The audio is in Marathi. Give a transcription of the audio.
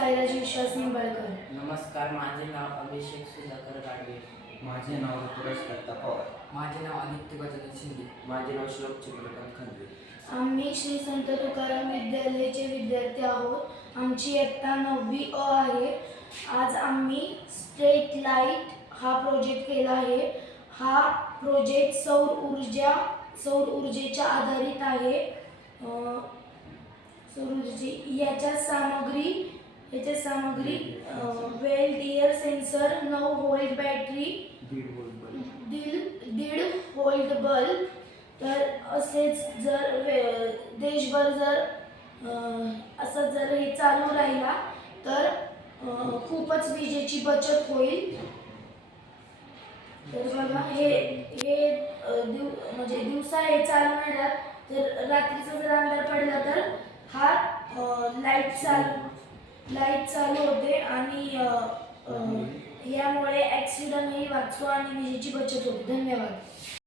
साईराज विश्वास निंबाळकर. नमस्कार, माझे नाव अभिषेक सुधाकर गाडवे. माझे नाव ऋतुराज दत्ता पवार. माझे नाव आदित्य गजानन शिंदे. माझे नाव श्लोक चंद्रकांत खंदरे. आम्ही श्री संत तुकाराम विद्यालयाचे विद्यार्थी आहोत. आमची इयत्ता 9वी अ आहे. आज आम्ही स्ट्रीट लाईट हा प्रोजेक्ट केला आहे. हा प्रोजेक्ट सौर ऊर्जेच्या आधारित आहे. सौर ऊर्जे याच्या सामग्री वेल टियर sensor, 9 volt battery, 1.5 volt bulb. तर असेच जर देशभर जर हे चालू राहिला तर खूपच विजेची बचत होईल. तर बघा म्हणजे दिवसा हे चालू नाही राहत, तर रात्रीचा जर अंधार पडला तर हा लाईट चालू होते आणि यामुळे ॲक्सिडेंटही वाचतो आणि विजेची बचत होते. धन्यवाद.